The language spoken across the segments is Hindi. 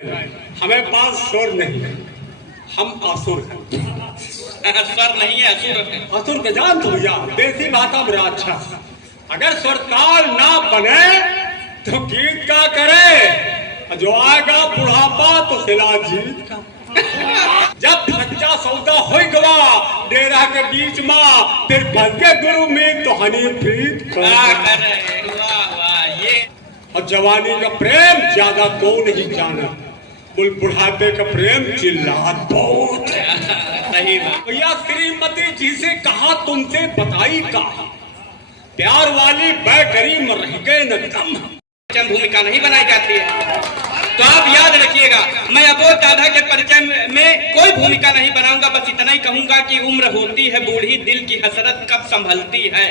हमें पास स्वर नहीं है, हम असुर हैं। स्वर नहीं है, असुर है। असुर के जान तो भैया देसी भाषा मेरा अच्छा। अगर स्वर ताल ना बने तो गीत का करे, जो आएगा बुढ़ापा तो सिला जीत का। जब सच्चा सौदा हो गवा डेरा के बीच में, फिर बन के गुरु में तो हनी प्रीत ये और जवानी का प्रेम ज्यादा तो नहीं जाना, बुढ़ापे का प्रेम चिल्लात बहुत सही बात। भैया श्रीमती जी से कहा तुमसे बताई का, प्यार वाली बैटरी में रह गए न दम। भूमिका नहीं बनाई जाती है, तो आप याद रखिएगा, मैं अबोध दादा के परिचय में कोई भूमिका नहीं बनाऊंगा। बस इतना ही कहूंगा कि उम्र होती है बूढ़ी, दिल की हसरत कब संभलती है।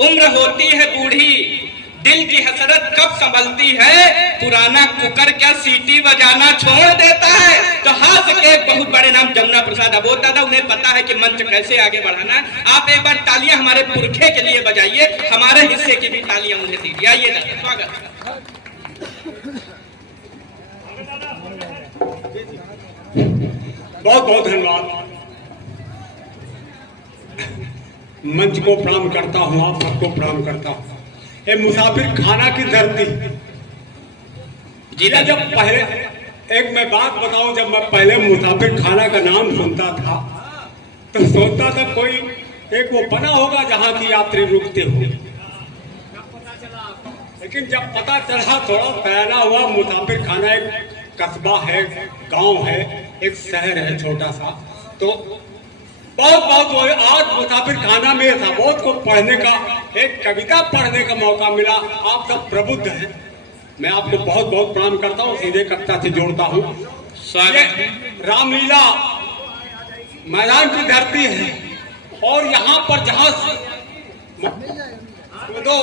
उम्र होती है बूढ़ी, दिल की हसरत कब संभलती है। पुराना कुकर क्या सीटी बजाना छोड़ देता है। तो हाथ के बहुत बड़े नाम जमुना प्रसाद अबोध दादा, उन्हें पता है कि मंच कैसे आगे बढ़ाना है। आप एक बार तालियां हमारे पुरखे के लिए बजाइए, हमारे हिस्से की भी तालियां उन्हें दीजिए। आइए दादा, स्वागत। बहुत बहुत धन्यवाद। मंच को प्रणाम करता हूँ, आप सबको प्रणाम करता हूँ। ये मुसाफिर खाना की धरती जी। जब पहले एक मैं बात बताऊं, जब मैं पहले मुसाफिर खाना का नाम सुनता था तो सोचता था कोई एक वो बना होगा जहां की यात्री रुकते हो, लेकिन जब पता चला थोड़ा फैला हुआ, मुसाफिर खाना एक कस्बा है, गांव है, एक शहर है छोटा सा। तो बहुत बहुत वो आज मुसाफिर खाना में था, बहुत को पढ़ने का, एक कविता पढ़ने का मौका मिला। आप सब प्रबुद्ध हैं, मैं आपको बहुत बहुत प्रणाम करता हूँ, सीधे कविता से जोड़ता हूँ। रामलीला मैदान की धरती है और यहाँ पर जहाँ तो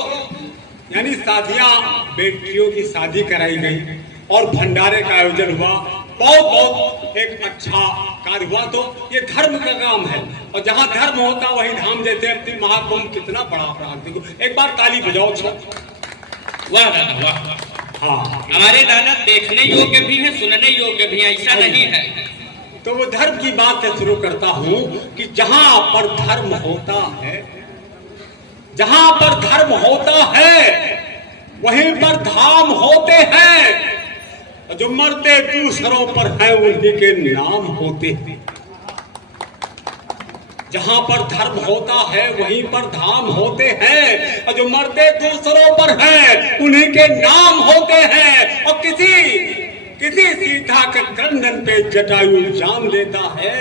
यानी शादियां, बेटियों की शादी कराई गई और भंडारे का आयोजन हुआ। बहुत बहुत एक अच्छा कार्य हुआ। तो ये धर्म का काम है और जहाँ धर्म होता वही धाम। जैसे अपनी महाकुंभ कितना बड़ा अपराध, देखो एक बार ताली बजाओ। वाह दादा वाह। हाँ, हमारे दादा देखने योग्य भी है, सुनने योग्य भी है, ऐसा नहीं है। तो वो धर्म की बात से शुरू करता हूँ कि जहाँ पर धर्म होता है, जहाँ पर धर्म होता है वहीं पर धाम होते हैं। जो मरते दूसरों पर है उन्हीं के नाम होते हैं। जहां पर धर्म होता है वहीं पर धाम होते हैं, और जो मरते दूसरों पर है उन्हीं के नाम होते हैं। और किसी सीता के क्रंदन पे जटायु जान देता है,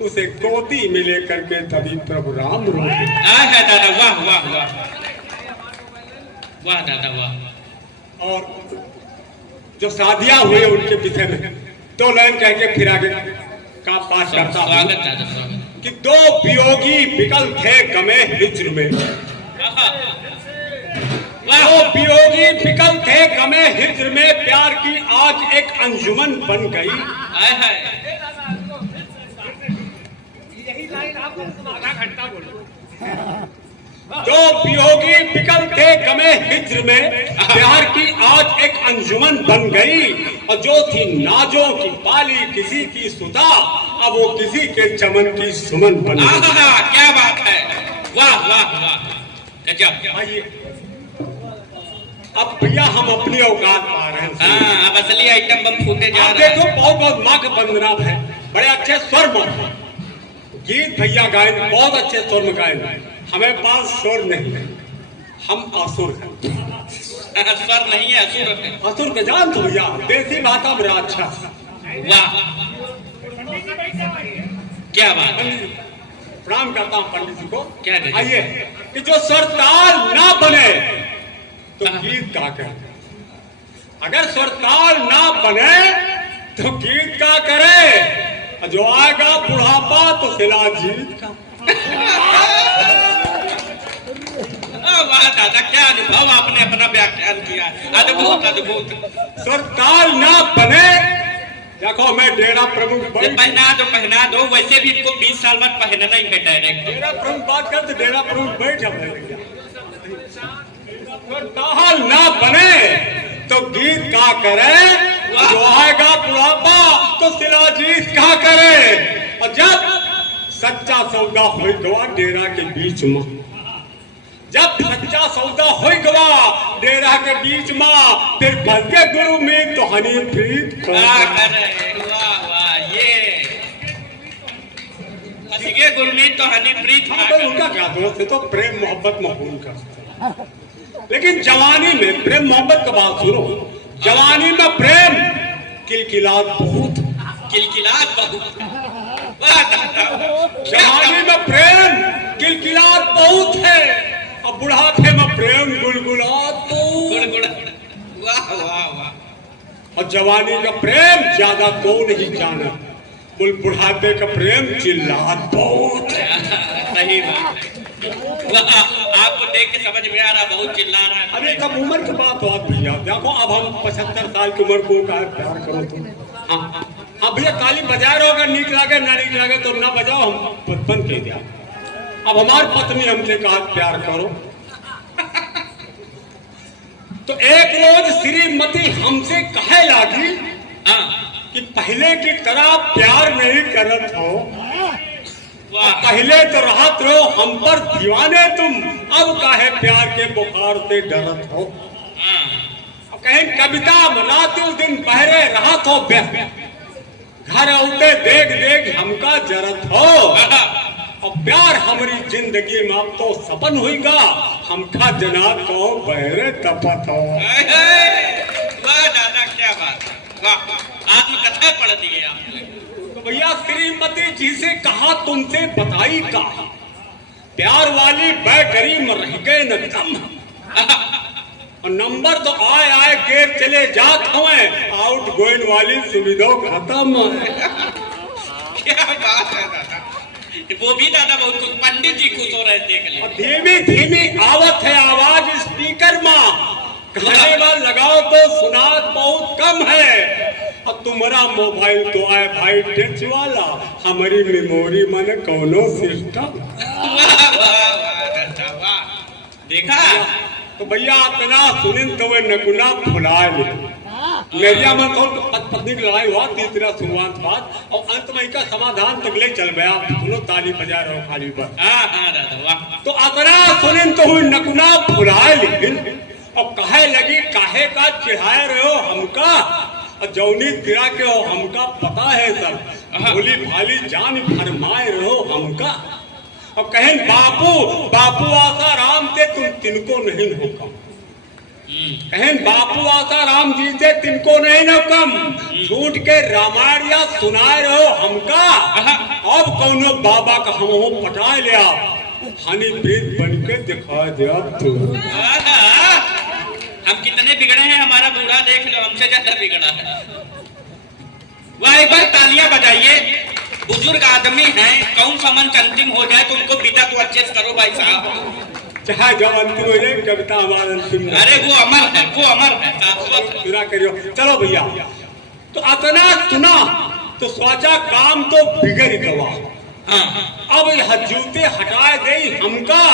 उसे गोदी में लेकर के तभी प्रभु राम रोते। दादा वाह वाह वाह वाह दादा वाह। और जो शादियां हुई उनके विषय में दो लाइन कह के फिर आगे का पाठ करता हूं कि दो वियोगी विकल थे गमे हिज्र में। दो वियोगी विकल थे गमे हिज्र में, प्यार की आज एक अंजुमन बन गई। यही लाइन आपको आधा घंटा बोलो। जो वियोगी विकल थे गमे हिज्र में, प्यार की आज एक अंजुमन बन गई। और जो थी नाजों की पाली किसी की सुता, अब वो किसी के चमन की सुमन बन गई। क्या बात है, वाह वाह वाह गजब। आइए अब भैया हम अपनी औकात पा रहे हैं। अब असली आइटम बम फूटे जा रहे हैं। देखो बहुत बहुत माँ का वंदना है, बड़े अच्छे स्वर में गीत भैया गायन, बहुत अच्छे स्वर में गायन। हमें पास स्वर नहीं है, हम असुर हैं। स्वर नहीं है, असुर है। असुर के जान तो भैया देसी भाषा मेरा अच्छा। वाह क्या बात है। प्रणाम करता हूँ पंडित जी को। क्या आइए कि जो स्वर ताल ना बने तो गीत का करे, अगर स्वर ताल ना बने तो गीत का करे, जो आएगा बुढ़ापा तो सिला जीत का। वाह दादा क्या अनुभव आपने अपना व्याख्यान किया, अद्भुत अद्भुत। स्वर ताल ना बने, देखो मैं डेरा प्रमुख पहना दो वैसे भी इनको 20 साल बाद पहनना ही है डायरेक्ट। डेरा प्रमुख बात करते, डेरा प्रमुख बैठ जाए। स्वर ताल ना बने तो गीत का करे, जो आएगा बाबा तो शिलाजीत क्या करे। और जब सच्चा सौदा हो गवा डेरा के बीच में, जब सच्चा सौदा हो गवा डेरा के बीच में, फिर भलके गुरु में तो हनी प्रीत वाह वाह, ये हसीगे गुरमीत तो हनी प्रीत। उनका क्या दोस्त है, तो प्रेम मोहब्बत मकबूल करते। लेकिन जवानी में प्रेम मोहब्बत का बात सुनो, जवानी में प्रेम किलकिलात बहुत, किलकिलात बहुत। जवानी में प्रेम किलकिलात बहुत है, और बुढ़ापे में प्रेम गुलगुलात गुड़गुड़। वाह वाह वाह। और जवानी का प्रेम ज्यादा को नहीं जाना, बुढ़ापे का प्रेम चिल्लात बहुत। सही बात है। वाह, आपको देख के समझ में आ रहा, बहुत चिल्ला रहा है। अरे कब उम्र की बात बात भैया, देखो अब हम 75 साल की उम्र को का प्यार करो तुम। हाँ हाँ भैया, ताली बजा रहे हो, अगर नीक लगे ना नीक लगे तो ना बजाओ, हम बंद कर दिया। अब हमारी पत्नी हमसे कहा प्यार करो। तो एक रोज श्रीमती हमसे कहे लागी कि पहले की तरह प्यार नहीं करत हो, पहले तो राहत रहो हम पर दीवाने तुम, अब काहे प्यार के बुखार से डरत हो। कहीं कविता मनाते दिन बहरे राहत हो, घर आते देख देख हमका जरत हो। और प्यार हमारी जिंदगी में अब तो सपन हुईगा, हमका जना को बहरे तपत हो। वाह दादा, क्या बात, वाह, आत्मकथा पढ़ दी है आपने। तो भैया श्रीमती जी से कहा तुमसे बताई का, प्यार वाली बैटरी में रह गए न कम, और नंबर तो आए आए के चले जात हमें, आउट गोइंग वाली सुविधा खत्म। क्या बात है दादा, वो भी दादा बहुत कुछ, पंडित जी खुश हो रहे देख ले। धीमी धीमी आवत है आवाज स्पीकर में, गाने वाल लगाओ तो सुनात बहुत कम है, और तुम्हारा मोबाइल तो आए भाई टच वाला, हमारी मेमोरी मन कौनो सिस्टम। वाह वाह वाह वाह, देखा। तो भैया इतना सुनिन तो वे नगुना फुला ले मेरिया में तो पत्नी की लड़ाई हुआ, तीसरा शुरुआत बात, और अंत में इसका समाधान तक ले चल गया। दोनों ताली बजा रहे हो खाली पर। हाँ हाँ दादा वाह। तो इतना सुनिन तो हुई नगुना फुलाए, लेकिन और कहे लगी काहे का चिढ़ाए रहे हो हमका, और जौनी तिरा के हो हमका पता है सर, भोली भाली जान फरमाए रहो हमका। और कहें बापू बापू आसा राम से तुम तिनको नहीं हो कम, कहें बापू आसा राम जी से तिनको नहीं हो कम, झूठ के रामायण या सुनाए रहो हमका। अब कौनो बाबा का हम पटाए लिया, हनी प्रीत बन के दिखा दिया तू। हम कितने बिगड़े हैं, हमारा बूढ़ा देख लो, हमसे ज्यादा बिगड़ा है। वह एक बार तालियां बजाइए, बुजुर्ग आदमी हैं, कौन सा मन अंतिम हो जाए तो उनको विदा तो अच्छे से करो भाई साहब। चाहे जब अंतिम हो जाए कविता हमारा अंतिम, अरे वो अमर है, वो अमर है, शाश्वत है। पूरा करियो। चलो भैया, तो इतना सुना तो सोचा काम तो बिगड़ गवा। अब यह जूते हटाए दे हमका,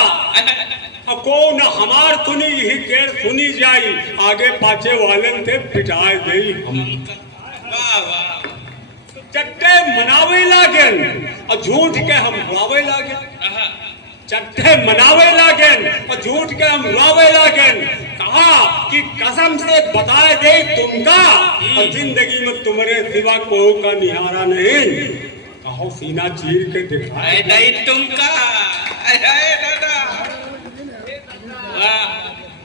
कौन हमार सुनी यही केर सुनी जाई, आगे पाछे वाले से पिटाए दे हम। वाह वाह, चट्टे मनावे लागेन और झूठ के हम रुआवे लागेन, चट्टे मनावे लागेन और झूठ के हम रुआवे लागेन। कहा कि कसम से बताए दे तुमका, और जिंदगी में तुम्हारे सिवा को का निहारा नहीं, कहो सीना चीर के दिखाए नहीं तुमका। दादा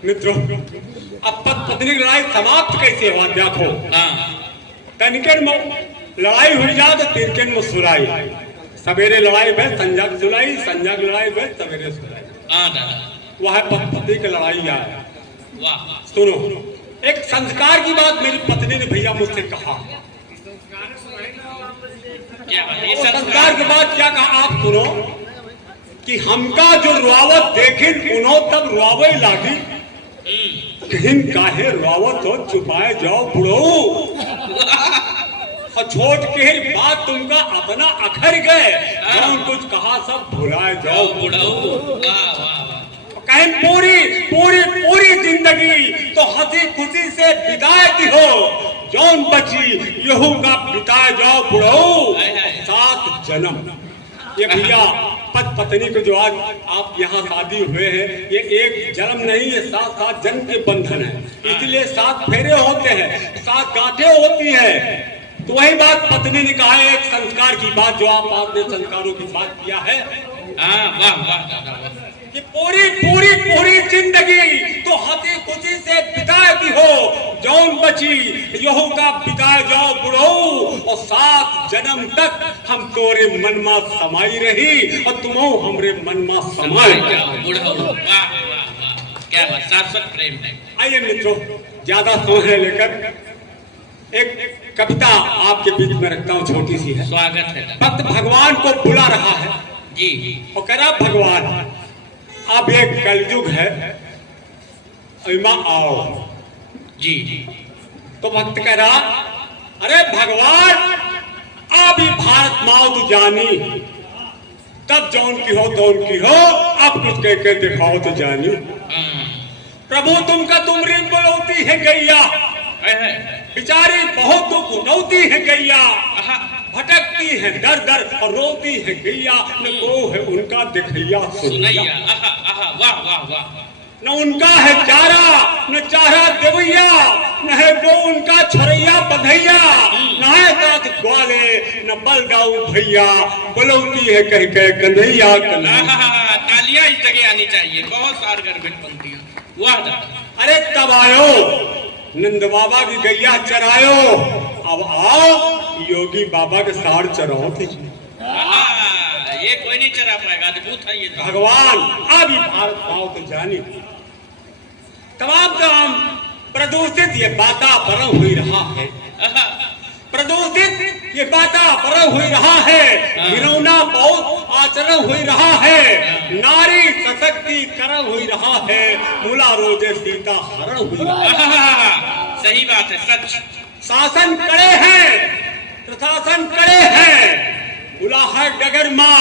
मित्रों, अब पत्नी की लड़ाई समाप्त कैसे हुआ देखो। तनिकन में लड़ाई हुई जा तो तिरकन में सुनाई, सवेरे लड़ाई भय संजा की सुनाई, संजा की लड़ाई भय सवेरे सुनाई। वह पति की लड़ाई आया। सुनो, एक संस्कार की बात मेरी पत्नी ने भैया मुझसे कहा। संस्कार की बात क्या कहा आप सुनो, कि हमका जो रुआवत देखिन उन्हों तब रुआवे लागी, कहीं काहे रुआवत हो छुपाए जाओ बुढ़ो, और छोट के बात तुमका अपना अखर गए, कौन कुछ कहा सब भुलाए जाओ बुढ़ो। कहीं पूरी पूरी पूरी जिंदगी तो हंसी खुशी से बिताए दी हो, जौन बची यहू का बिताए जाओ बुढ़ऊ 7 जन्म। ये भैया पति पत्नी को जो आज आप यहाँ शादी हुए हैं, ये एक जन्म नहीं, ये 7 जन्म के बंधन है। इसलिए 7 फेरे होते हैं, 7 गांठें होती है। तो वही बात पत्नी ने कहा है, एक संस्कार की बात जो आपने संस्कारों की बात किया है। वाह वाह, कि पूरी जिंदगी तो हंसी खुशी से बिताए दी हो, जौन बची यहू का बिताए जाओ बुढ़ऊ, और 7 जन्म तक हम तोरे मन में समाई रही और तुम हमरे मन में समाई जाओ बुढ़ऊ। वाह वाह वाह, क्या बात, शाश्वत प्रेम है। आइए मित्रों, ज्यादा समय लेकर एक कविता आपके बीच में रखता हूँ, छोटी सी है। स्वागत है। भक्त भगवान को बुला रहा है जी। और कह रहा भगवान अब एक कलयुग है, इमा आओ जी। तो भक्त कह रहा अरे भगवान अब ही भारत माओ तू जानी, तब जौन की हो तौन की हो, अब कुछ कह के दिखाओ तो जानी। प्रभु तुमका तुमरी बुलौती है गैया, बिचारी बहुत गुनौती है गैया, भटकती है दर दर और रोती है गैया, न को है उनका दिखैया सुनैया। वाह वाह वाह, न उनका है चारा न चारा देवैया, न है वो उनका छोरैया बधैया, न है साथ ग्वाले न बलदाऊ भैया, बुलौती है कह के कन्हैया कन्हैया। तालियां इस जगह आनी चाहिए, बहुत सारगर पंक्तियां। वाह। अरे तब आयो नंद बाबा की गैया चरायो, अब आओ योगी बाबा के साड़ चराओ। ये कोई नहीं चरा पाएगा, अद्भुत है ये। भगवान अभी भारत पाओ तो जानी, तमाम प्रदूषित ये वातावरण हुई रहा है, प्रदूषित ये वातावरण हुई रहा है, घिनौना बहुत आचरण हुई रहा है, नारी सशक्तिकरण हुई रहा है, मुला रोजे सीता हरण हुई रहा है। सही बात है, सच। शासन कड़े हैं, प्रशासन कड़े हैं, बुला है डगर माँ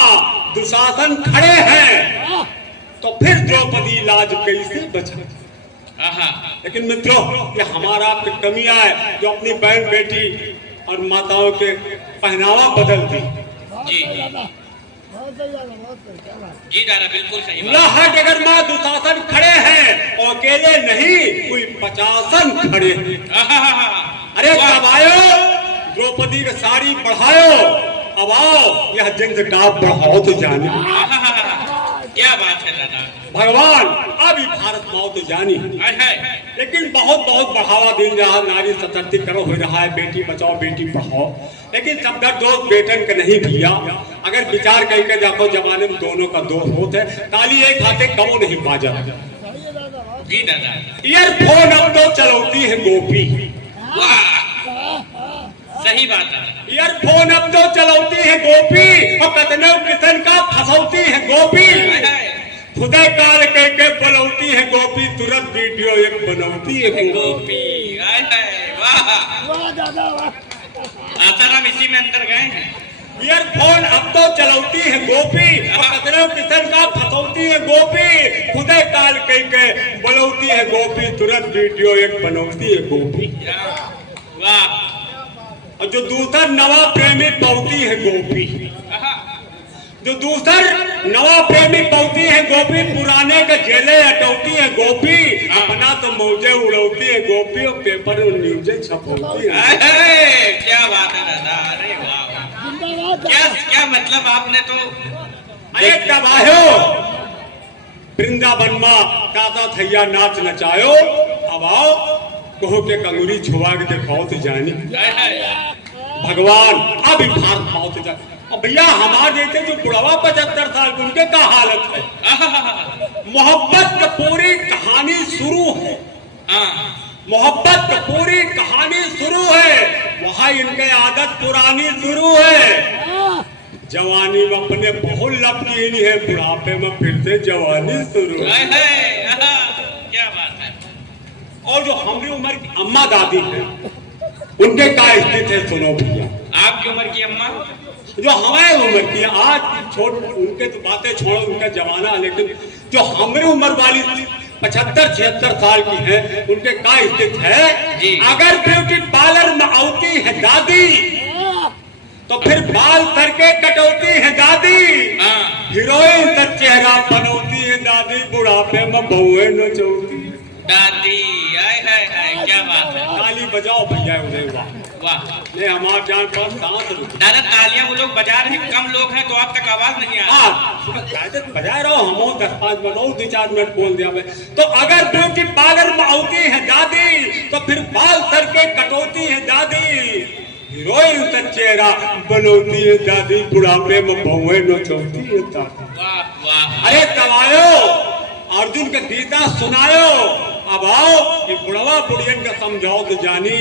दुशासन खड़े हैं, तो फिर द्रौपदी लाज कैसे बचा। लेकिन मित्रों, ये हमारा आपकी कमियां है जो अपनी बहन बेटी और माताओं के पहनावा बदल दी। जी जी दादा, बिल्कुल सही। बुलाहट अगर माँ दुशासन खड़े हैं और अकेले नहीं कोई 50 खड़े हैं। अरे कब आयो द्रौपदी की साड़ी बढ़ायो, अब आओ यह जिंद टाप बढ़ाओ तो जाने। क्या बात है दादा। भगवान अभी भारत माओ तो जानी, लेकिन बहुत बढ़ावा दे रहा, नारी सशक्तिकरण हो रहा है, बेटी बचाओ बेटी पढ़ाओ, लेकिन सब दोस्त बेटन का नहीं भैया। अगर विचार कहीं के जाको जमाने में दोनों का दोस्त होते है, ताली एक हाथे कमो नहीं बाजा। जी दादा। ईयरफोन अब तो चलौती है गोपी। सही बात है। ईयरफोन अब तो चलौती है गोपी, और कतने किसन का फंसौती है गोपी, खुदा काल कह के बुलौती है गोपी, तुरंत वीडियो एक बनौती है गोपी। वाह दादा वाह, आसाराम इसी में अंदर गए हैं। ईयरफोन अब तो चलौती है गोपी, और कतने किसन का फंसौती है गोपी, खुदा काल कह के बुलौती है गोपी, तुरंत वीडियो एक बनौती है गोपी। वाह। और जो दूसर नवा प्रेमी पौती है गोपी, जो दूसर नवा प्रेमी पौती है गोपी, पुराने का जेले हटौती है गोपी, अपना तो मौजे उड़ौती है गोपी, और पेपर और न्यूज़े छपौती है। क्या बात है दादा, अरे वाह, क्या मतलब आपने तो। अरे कब आयो वृंदावन में दादा थैया नाच नचायो, अब आओ कहो के कंगूरी छुआ के दिखाओ तो जानी। भगवान अभी भारत पाओ तो जानी। और भैया हमारे जैसे जो बुढ़ावा 75 साल के, उनके क्या हालत है। मोहब्बत की पूरी कहानी शुरू है, मोहब्बत की पूरी कहानी शुरू है, वहाँ इनके आदत पुरानी शुरू है। जवानी में अपने बहुत लपकी है, बुढ़ापे में फिर से जवानी शुरू है। क्या बात है। और जो हमारी उम्र की अम्मा दादी है, उनके क्या स्थिति है सुनो भैया। आपकी उम्र की अम्मा, जो हमारे उम्र की, आज छोड़ उनके तो बातें छोड़ो, उनका जमाना, लेकिन जो हमारी उम्र वाली 75-76 साल की हैं, उनके का स्थिति है जी। अगर ब्यूटी पार्लर में आती है दादी तो फिर बाल करके कटौती है दादी, हाँ। हीरोइन का चेहरा बनौती है दादी, बुढ़ापे में बहुए नचौती है दादी। आय हाय हाय, क्या बात है। ताली बजाओ भैया उदय वाह वाह नहीं हमारे जान पर सांस रुकी। दादा, तालियां वो लोग बजा रहे हैं, कम लोग हैं तो आप तक आवाज नहीं आ रही। बजा रहा हूँ हम 10-5 मिनट 2-4 मिनट बोल दिया मैं। तो अगर ब्यूटी पार्लर में आती है दादी तो फिर बाल करके कटौती है दादी, हीरोइन का चेहरा बनौती है दादी, बुढ़ापे में बहुए नचौती है दादी। वाह वाह। अरे तवायो अर्जुन का गीता सुनायो, अब आओ ये बुढ़वा बुढ़ियन का समझाओ तो जानी,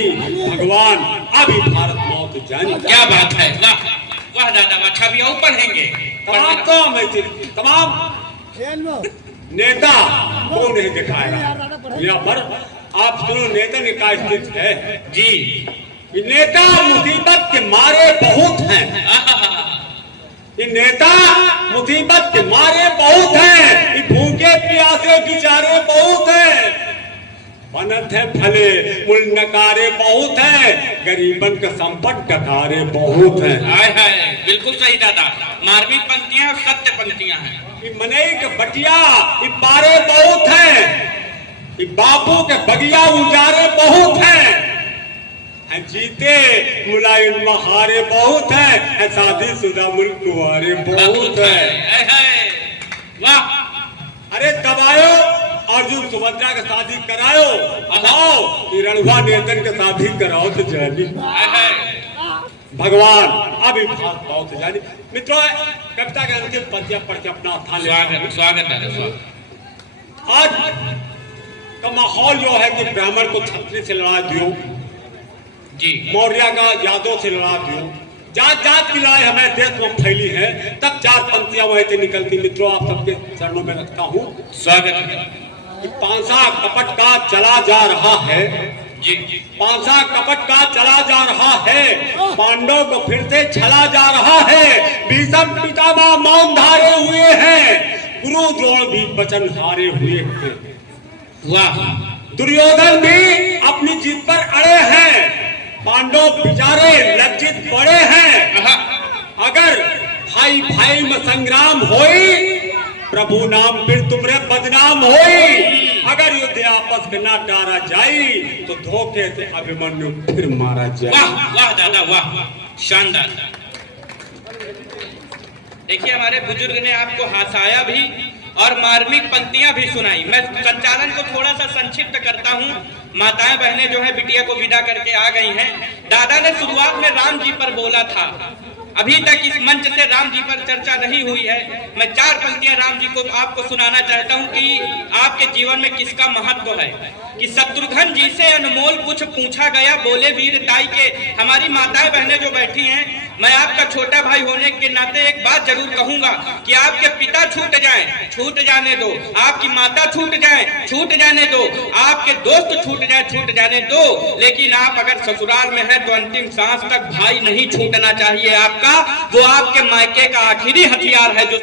भगवान अभी भारत माओ तो जानी। क्या बात है, वाह वाह दादा वाह। छवि और पढ़ेंगे तमाम नेता वो नहीं दिखाएगा मेरा पर। आप सुनो नेता ने क्या स्थिति है जी। ये नेता मुसीबत के मारे बहुत हैं, ये नेता मुसीबत के मारे बहुत हैं, ये भूखे प्यासे बेचारे बहुत हैं, बनत है भले मुल नकारे बहुत हैं, गरीबन का संपट डकारे बहुत हैं। हाय हाय, बिल्कुल सही दादा। मार्मिक पंक्तियां और सत्य पंक्तियां हैं। ये मनई के बटिया ये पारे बहुत हैं, ये बापू के बगिया उजारे बहुत हैं, जीते मुलायम महारे बहुत है, शादीशुदा मुल्क कुंवारे बहुत है। वाह। अरे दबायो अर्जुन सुभद्रा का शादी करायो, आओ रणवा नेतन का शादी कराओ तो जानी, भगवान अभी भाग पाओ तो जानी। मित्रों कविता के अंतिम पंक्तियां पढ़ के अपना स्थान स्वागत स्वागत है स्वागत। आज का माहौल जो है कि ब्राह्मण को छत्री से लड़ा दियो जी, मौर्य का यादव से लड़ा दियो, जात जात की लड़ाई हमें देश में फैली है, तब 4 पंक्तियां वहीं से निकलती। मित्रों आप सबके चरणों में रखता हूँ स्वागत। पांसा कपट का चला जा रहा है जी, पांसा कपट का चला जा रहा है, पांडव को फिर से छला जा रहा है, भीष्म पितामह मौन धारे हुए हैं, गुरु द्रोण भी वचन हारे हुए हैं। वाह। दुर्योधन भी अपनी जीत पर अड़े हैं, पांडव बेचारे लज्जित पड़े हैं। अगर भाई भाई में संग्राम होई, प्रभु नाम फिर तुमरे बदनाम होई, अगर युद्ध आपस में ना डारा जाई तो धोखे से अभिमन्यु फिर मारा जाए। वाह वाह दादा वाह, शानदार। देखिए हमारे बुजुर्ग ने आपको हंसाया भी और मार्मिक पंक्तियां भी सुनाई। मैं संचालन को थोड़ा सा संक्षिप्त करता हूँ। माताएं बहनें जो है बिटिया को विदा करके आ गई हैं। दादा ने शुरुआत में राम जी पर बोला था, अभी तक इस मंच से राम जी पर चर्चा नहीं हुई है। मैं 4 पंक्तियां राम जी को आपको सुनाना चाहता हूं कि आपके जीवन में किसका महत्व है। कि शत्रुघ्न जी से अनमोल कुछ पूछा गया, बोले वीर ताई के। हमारी माताएं बहनें जो बैठी हैं, मैं आपका छोटा भाई होने के नाते एक बात जरूर कहूंगा कि आपके पिता छूट जाएं, छूट जाने दो, आपकी माता छूट जाए, छूट जाने दो, आपके दोस्त छूट जाए, छूट जाने दो, लेकिन आप अगर ससुराल में हैं तो अंतिम सांस तक भाई नहीं छूटना चाहिए आपका। वो आपके मायके का आखिरी हथियार है जो